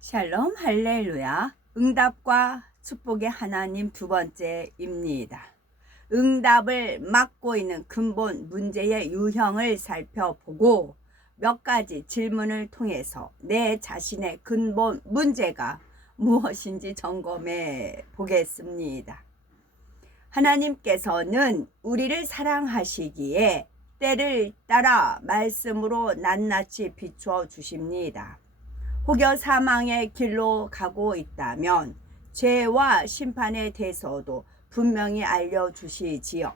샬롬 할렐루야. 응답과 축복의 하나님 두 번째입니다. 응답을 막고 있는 근본 문제의 유형을 살펴보고 몇 가지 질문을 통해서 내 자신의 근본 문제가 무엇인지 점검해 보겠습니다. 하나님께서는 우리를 사랑하시기에 때를 따라 말씀으로 낱낱이 비추어 주십니다. 혹여 사망의 길로 가고 있다면 죄와 심판에 대해서도 분명히 알려주시지요.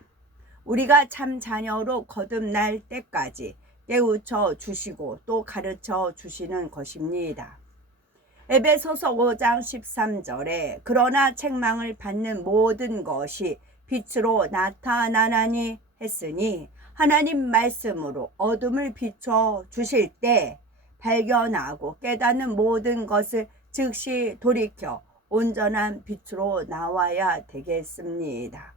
우리가 참 자녀로 거듭날 때까지 깨우쳐 주시고 또 가르쳐 주시는 것입니다. 에베소서 5장 13절에 그러나 책망을 받는 모든 것이 빛으로 나타나나니 했으니 하나님 말씀으로 어둠을 비춰 주실 때 발견하고 깨닫는 모든 것을 즉시 돌이켜 온전한 빛으로 나와야 되겠습니다.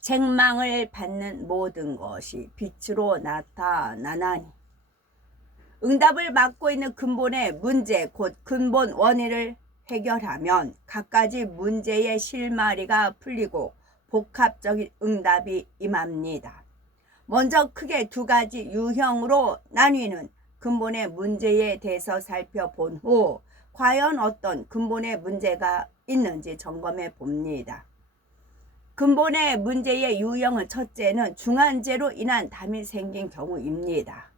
책망을 받는 모든 것이 빛으로 나타나나니 응답을 막고 있는 근본의 문제 곧 근본 원인을 해결하면 갖가지 문제의 실마리가 풀리고 복합적인 응답이 임합니다. 먼저 크게 두 가지 유형으로 나뉘는 근본의 문제에 대해서 살펴본 후 과연 어떤 근본의 문제가 있는지 점검해 봅니다. 근본의 문제의 유형은 첫째는 중한죄로 인한 담이 생긴 경우입니다.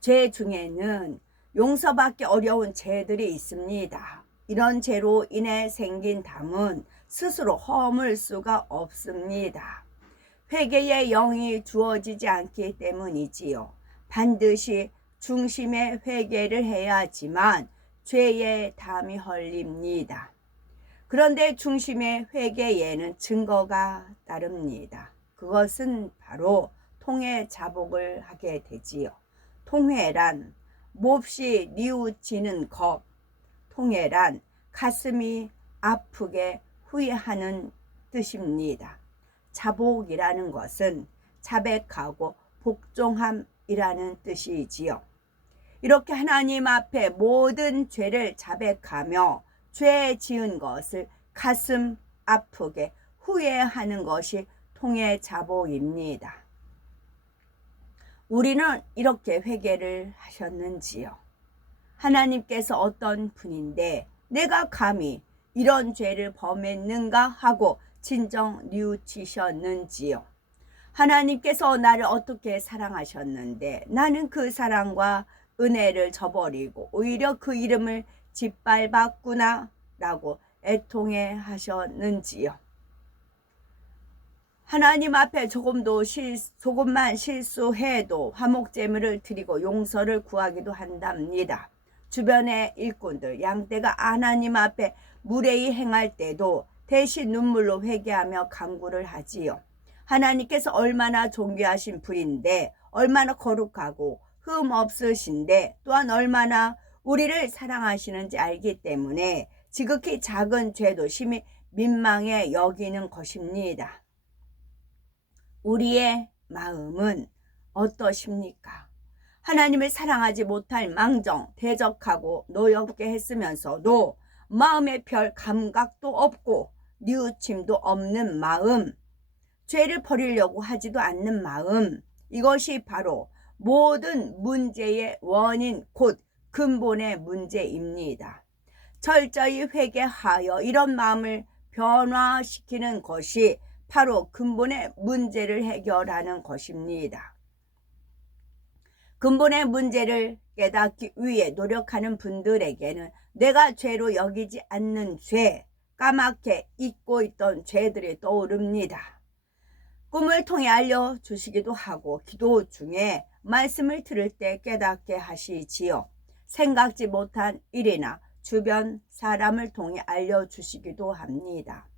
죄 중에는 용서받기 어려운 죄들이 있습니다. 이런 죄로 인해 생긴 담은 스스로 허물 수가 없습니다. 회개의 영이 주어지지 않기 때문이지요. 반드시 중심의 회개를 해야지만 죄의 담이 헐립니다. 그런데 중심의 회개에는 증거가 따릅니다. 그것은 바로 통회 자복을 하게 되지요. 통회란 몹시 뉘우치는 것, 통회란 가슴이 아프게 후회하는 뜻입니다. 자복이라는 것은 자백하고 복종함이라는 뜻이지요. 이렇게 하나님 앞에 모든 죄를 자백하며 죄 지은 것을 가슴 아프게 후회하는 것이 통회 자복입니다. 우리는 이렇게 회개를 하셨는지요? 하나님께서 어떤 분인데 내가 감히 이런 죄를 범했는가 하고 진정 뉘우치셨는지요? 하나님께서 나를 어떻게 사랑하셨는데 나는 그 사랑과 은혜를 저버리고 오히려 그 이름을 짓밟았구나 라고 애통해 하셨는지요? 하나님 앞에 조금만 실수해도 화목제물을 드리고 용서를 구하기도 한답니다. 주변의 일꾼들 양떼가 하나님 앞에 무례히 행할 때도 대신 눈물로 회개하며 간구를 하지요. 하나님께서 얼마나 존귀하신 분인데 얼마나 거룩하고 흠 없으신데 또한 얼마나 우리를 사랑하시는지 알기 때문에 지극히 작은 죄도 심히 민망해 여기는 것입니다. 우리의 마음은 어떠십니까? 하나님을 사랑하지 못할 망정, 대적하고 노엽게 했으면서도 마음에 별 감각도 없고 뉘우침도 없는 마음, 죄를 버리려고 하지도 않는 마음, 이것이 바로 모든 문제의 원인 곧 근본의 문제입니다. 철저히 회개하여 이런 마음을 변화시키는 것이 바로 근본의 문제를 해결하는 것입니다. 근본의 문제를 깨닫기 위해 노력하는 분들에게는 내가 죄로 여기지 않는 죄, 까맣게 잊고 있던 죄들이 떠오릅니다. 꿈을 통해 알려주시기도 하고 기도 중에 말씀을 들을 때 깨닫게 하시지요. 생각지 못한 일이나 주변 사람을 통해 알려주시기도 합니다.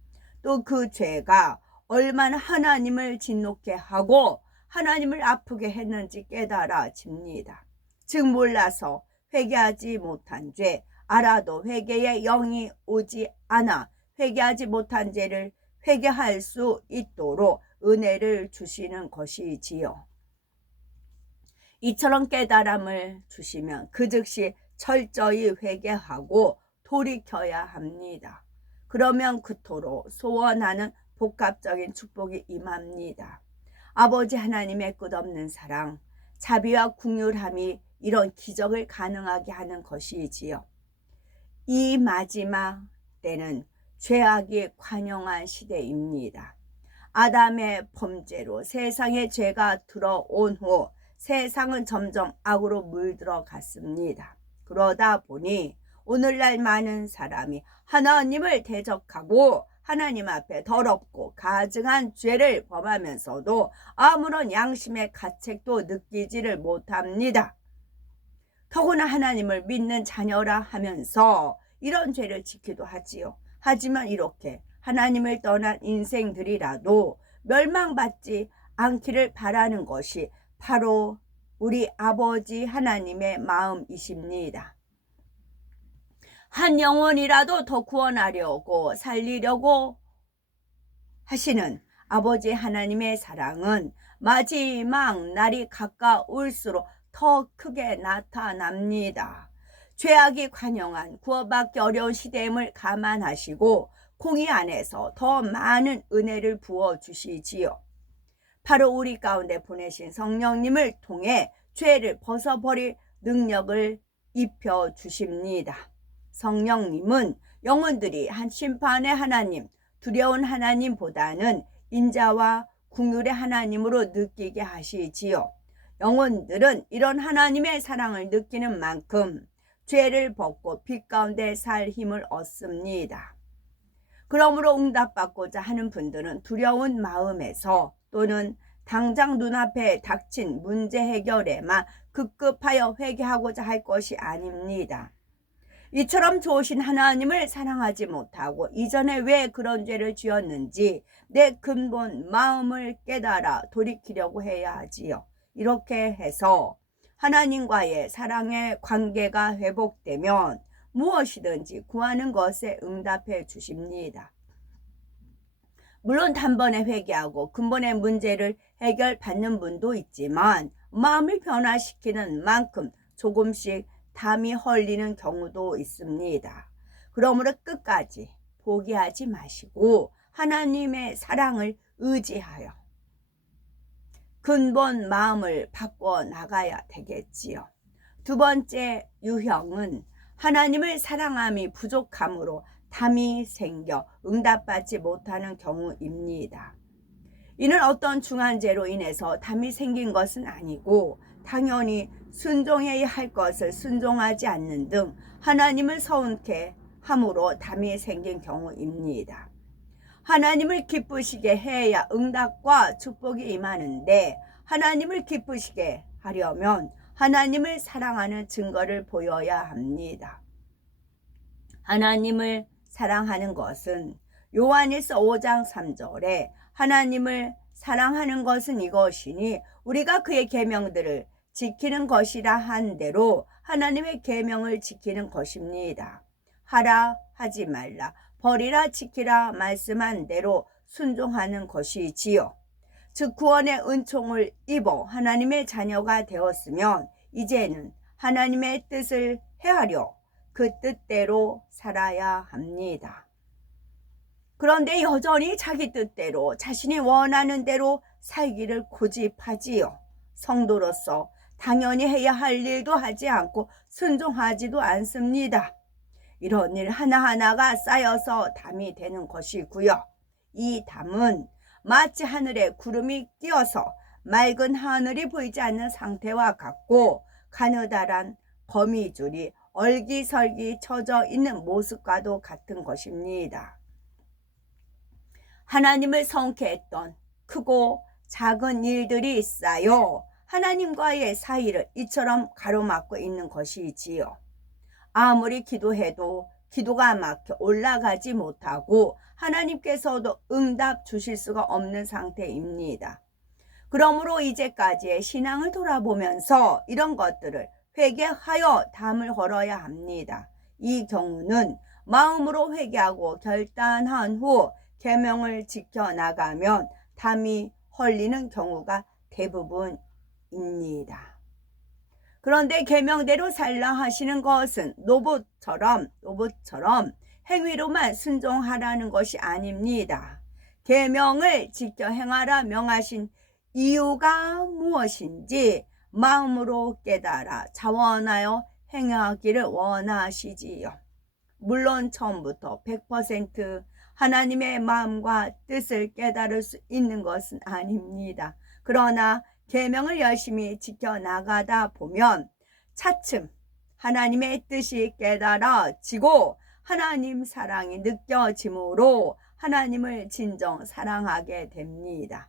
또 그 죄가 얼마나 하나님을 진노케 하고 하나님을 아프게 했는지 깨달아집니다. 즉 몰라서 회개하지 못한 죄, 알아도 회개의 영이 오지 않아 회개하지 못한 죄를 회개할 수 있도록 은혜를 주시는 것이지요. 이처럼 깨달음을 주시면 그 즉시 철저히 회개하고 돌이켜야 합니다. 그러면 그토록 소원하는 복합적인 축복이 임합니다. 아버지 하나님의 끝없는 사랑, 자비와 긍휼함이 이런 기적을 가능하게 하는 것이지요. 이 마지막 때는 죄악이 관영한 시대입니다. 아담의 범죄로 세상에 죄가 들어온 후 세상은 점점 악으로 물들어갔습니다. 그러다 보니 오늘날 많은 사람이 하나님을 대적하고 하나님 앞에 더럽고 가증한 죄를 범하면서도 아무런 양심의 가책도 느끼지를 못합니다. 더구나 하나님을 믿는 자녀라 하면서 이런 죄를 지키도 하지요. 하지만 이렇게 하나님을 떠난 인생들이라도 멸망받지 않기를 바라는 것이 바로 우리 아버지 하나님의 마음이십니다. 한 영혼이라도 더 구원하려고 살리려고 하시는 아버지 하나님의 사랑은 마지막 날이 가까울수록 더 크게 나타납니다. 죄악이 관영한 구원받기 어려운 시대임을 감안하시고 공의 안에서 더 많은 은혜를 부어주시지요. 바로 우리 가운데 보내신 성령님을 통해 죄를 벗어버릴 능력을 입혀주십니다. 성령님은 영혼들이 한 심판의 하나님, 두려운 하나님보다는 인자와 긍휼의 하나님으로 느끼게 하시지요. 영혼들은 이런 하나님의 사랑을 느끼는 만큼 죄를 벗고 빛 가운데 살 힘을 얻습니다. 그러므로 응답받고자 하는 분들은 두려운 마음에서 또는 당장 눈앞에 닥친 문제 해결에만 급급하여 회개하고자 할 것이 아닙니다. 이처럼 좋으신 하나님을 사랑하지 못하고 이전에 왜 그런 죄를 지었는지 내 근본 마음을 깨달아 돌이키려고 해야 하지요. 이렇게 해서 하나님과의 사랑의 관계가 회복되면 무엇이든지 구하는 것에 응답해 주십니다. 물론 단번에 회개하고 근본의 문제를 해결받는 분도 있지만 마음을 변화시키는 만큼 조금씩 담이 헐리는 경우도 있습니다. 그러므로 끝까지 포기하지 마시고 하나님의 사랑을 의지하여 근본 마음을 바꿔 나가야 되겠지요. 두 번째 유형은 하나님을 사랑함이 부족함으로 담이 생겨 응답받지 못하는 경우입니다. 이는 어떤 중한 죄로 인해서 담이 생긴 것은 아니고 당연히 순종해야 할 것을 순종하지 않는 등 하나님을 서운케 함으로 담이 생긴 경우입니다. 하나님을 기쁘시게 해야 응답과 축복이 임하는데 하나님을 기쁘시게 하려면 하나님을 사랑하는 증거를 보여야 합니다. 하나님을 사랑하는 것은 요한일서 5장 3절에 하나님을 사랑하는 것은 이것이니 우리가 그의 계명들을 지키는 것이라 한 대로 하나님의 계명을 지키는 것입니다. 하라 하지 말라 버리라 지키라 말씀한 대로 순종하는 것이지요. 즉 구원의 은총을 입어 하나님의 자녀가 되었으면 이제는 하나님의 뜻을 헤아려 그 뜻대로 살아야 합니다. 그런데 여전히 자기 뜻대로 자신이 원하는 대로 살기를 고집하지요. 성도로서 당연히 해야 할 일도 하지 않고 순종하지도 않습니다. 이런 일 하나하나가 쌓여서 담이 되는 것이고요. 이 담은 마치 하늘에 구름이 끼어서 맑은 하늘이 보이지 않는 상태와 같고 가느다란 거미줄이 얼기설기 쳐져 있는 모습과도 같은 것입니다. 하나님을 성쾌했던 크고 작은 일들이 쌓여 하나님과의 사이를 이처럼 가로막고 있는 것이지요. 아무리 기도해도 기도가 막혀 올라가지 못하고 하나님께서도 응답 주실 수가 없는 상태입니다. 그러므로 이제까지의 신앙을 돌아보면서 이런 것들을 회개하여 담을 걸어야 합니다. 이 경우는 마음으로 회개하고 결단한 후 계명을 지켜나가면 담이 헐리는 경우가 대부분입니다. 그런데 계명대로 살라 하시는 것은 로봇처럼 행위로만 순종하라는 것이 아닙니다. 계명을 지켜 행하라 명하신 이유가 무엇인지 마음으로 깨달아 자원하여 행하기를 원하시지요. 물론 처음부터 100% 하나님의 마음과 뜻을 깨달을 수 있는 것은 아닙니다. 그러나 계명을 열심히 지켜나가다 보면 차츰 하나님의 뜻이 깨달아지고 하나님 사랑이 느껴지므로 하나님을 진정 사랑하게 됩니다.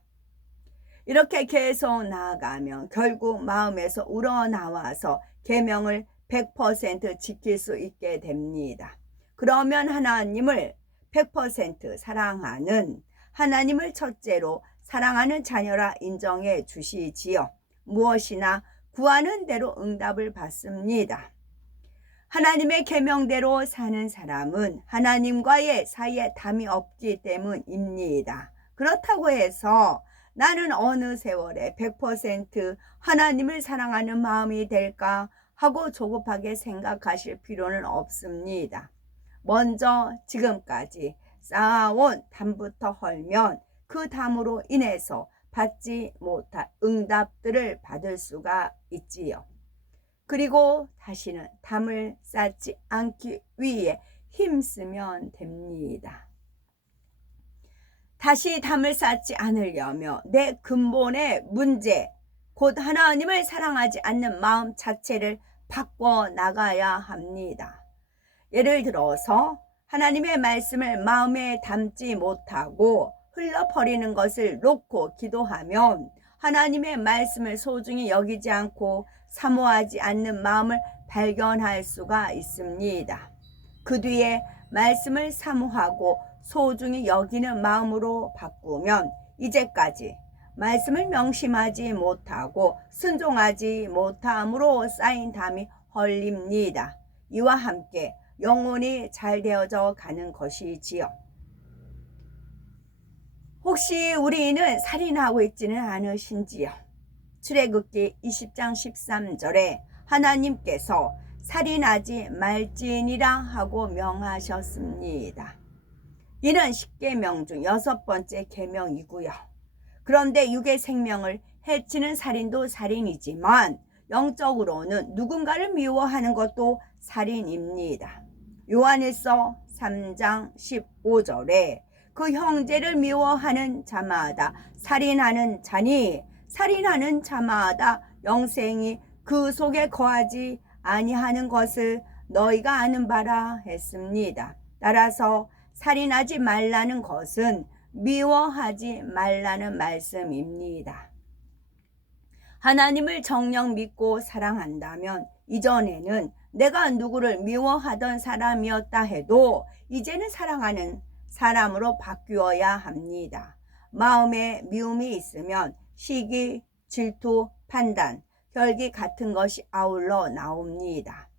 이렇게 계속 나아가면 결국 마음에서 우러나와서 계명을 100% 지킬 수 있게 됩니다. 그러면 하나님을 100% 사랑하는, 하나님을 첫째로 사랑하는 자녀라 인정해 주시지요. 무엇이나 구하는 대로 응답을 받습니다. 하나님의 계명대로 사는 사람은 하나님과의 사이에 담이 없기 때문입니다. 그렇다고 해서 나는 어느 세월에 100% 하나님을 사랑하는 마음이 될까 하고 조급하게 생각하실 필요는 없습니다. 먼저 지금까지 쌓아온 담부터 헐면 그 담으로 인해서 받지 못할 응답들을 받을 수가 있지요. 그리고 다시는 담을 쌓지 않기 위해 힘쓰면 됩니다. 다시 담을 쌓지 않으려면 내 근본의 문제, 곧 하나님을 사랑하지 않는 마음 자체를 바꿔 나가야 합니다. 예를 들어서 하나님의 말씀을 마음에 담지 못하고 흘러버리는 것을 놓고 기도하면 하나님의 말씀을 소중히 여기지 않고 사모하지 않는 마음을 발견할 수가 있습니다. 그 뒤에 말씀을 사모하고 소중히 여기는 마음으로 바꾸면 이제까지 말씀을 명심하지 못하고 순종하지 못함으로 쌓인 담이 헐립니다. 이와 함께 영혼이 잘 되어져 가는 것이지요. 혹시 우리는 살인하고 있지는 않으신지요? 출애굽기 20장 13절에 하나님께서 살인하지 말지니라 하고 명하셨습니다. 이는 10계명 중 6번째 계명이고요. 그런데 육의 생명을 해치는 살인도 살인이지만 영적으로는 누군가를 미워하는 것도 살인입니다. 요한일서 3장 15절에 그 형제를 미워하는 자마다 살인하는 자니 살인하는 자마다 영생이 그 속에 거하지 아니하는 것을 너희가 아는 바라 했습니다. 따라서 살인하지 말라는 것은 미워하지 말라는 말씀입니다. 하나님을 정녕 믿고 사랑한다면 이전에는 내가 누구를 미워하던 사람이었다 해도 이제는 사랑하는 사람으로 바뀌어야 합니다. 마음에 미움이 있으면 시기, 질투, 판단, 혈기 같은 것이 아울러 나옵니다.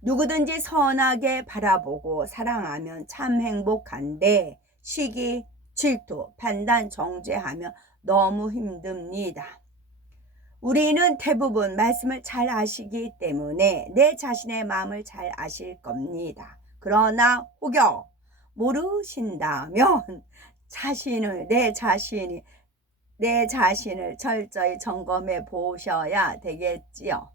누구든지 선하게 바라보고 사랑하면 참 행복한데 시기, 질투, 판단, 정죄하면 너무 힘듭니다. 우리는 대부분 말씀을 잘 아시기 때문에 내 자신의 마음을 잘 아실 겁니다. 그러나 혹여 모르신다면 내 자신을 철저히 점검해 보셔야 되겠지요.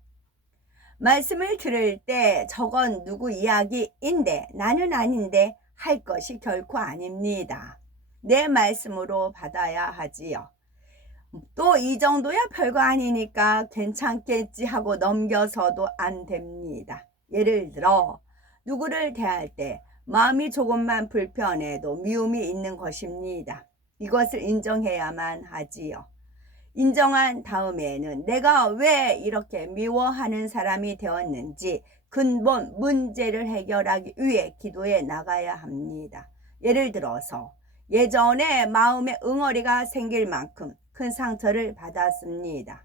말씀을 들을 때 저건 누구 이야기인데 나는 아닌데 할 것이 결코 아닙니다. 내 말씀으로 받아야 하지요. 또 이 정도야 별거 아니니까 괜찮겠지 하고 넘겨서도 안 됩니다. 예를 들어 누구를 대할 때 마음이 조금만 불편해도 미움이 있는 것입니다. 이것을 인정해야만 하지요. 인정한 다음에는 내가 왜 이렇게 미워하는 사람이 되었는지 근본 문제를 해결하기 위해 기도해 나가야 합니다. 예를 들어서 예전에 마음에 응어리가 생길 만큼 큰 상처를 받았습니다.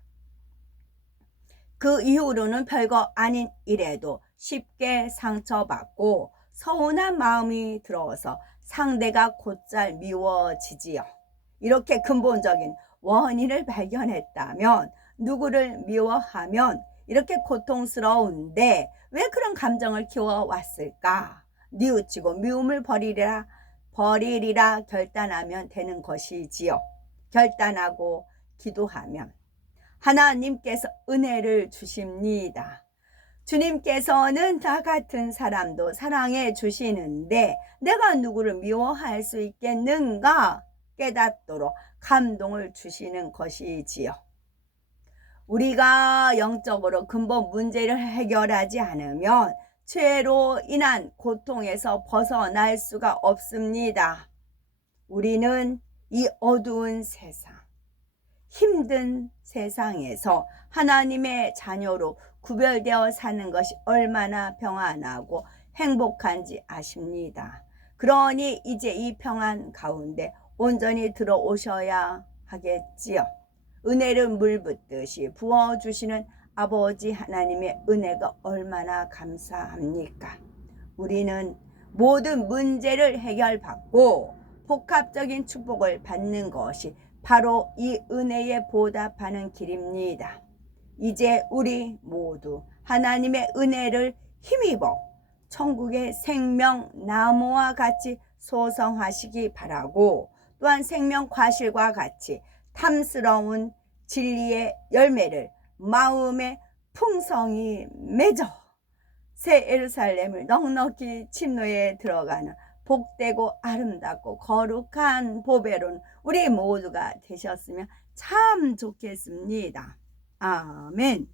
그 이후로는 별거 아닌 일에도 쉽게 상처받고 서운한 마음이 들어서 상대가 곧잘 미워지지요. 이렇게 근본적인 원인을 발견했다면 누구를 미워하면 이렇게 고통스러운데 왜 그런 감정을 키워왔을까? 뉘우치고 미움을 버리리라 결단하면 되는 것이지요. 결단하고 기도하면 하나님께서 은혜를 주십니다. 주님께서는 나 같은 사람도 사랑해 주시는데 내가 누구를 미워할 수 있겠는가 깨닫도록 감동을 주시는 것이지요. 우리가 영적으로 근본 문제를 해결하지 않으면 죄로 인한 고통에서 벗어날 수가 없습니다. 우리는 이 어두운 세상, 힘든 세상에서 하나님의 자녀로 구별되어 사는 것이 얼마나 평안하고 행복한지 아십니다. 그러니 이제 이 평안 가운데 온전히 들어오셔야 하겠지요. 은혜를 물 붓듯이 부어주시는 아버지 하나님의 은혜가 얼마나 감사합니까? 우리는 모든 문제를 해결받고 복합적인 축복을 받는 것이 바로 이 은혜에 보답하는 길입니다. 이제 우리 모두 하나님의 은혜를 힘입어 천국의 생명나무와 같이 소성하시기 바라고, 또한 생명과실과 같이 탐스러운 진리의 열매를 마음에 풍성히 맺어 새 예루살렘을 넉넉히 침노에 들어가는 복되고 아름답고 거룩한 보배로운 우리 모두가 되셨으면 참 좋겠습니다. 아멘.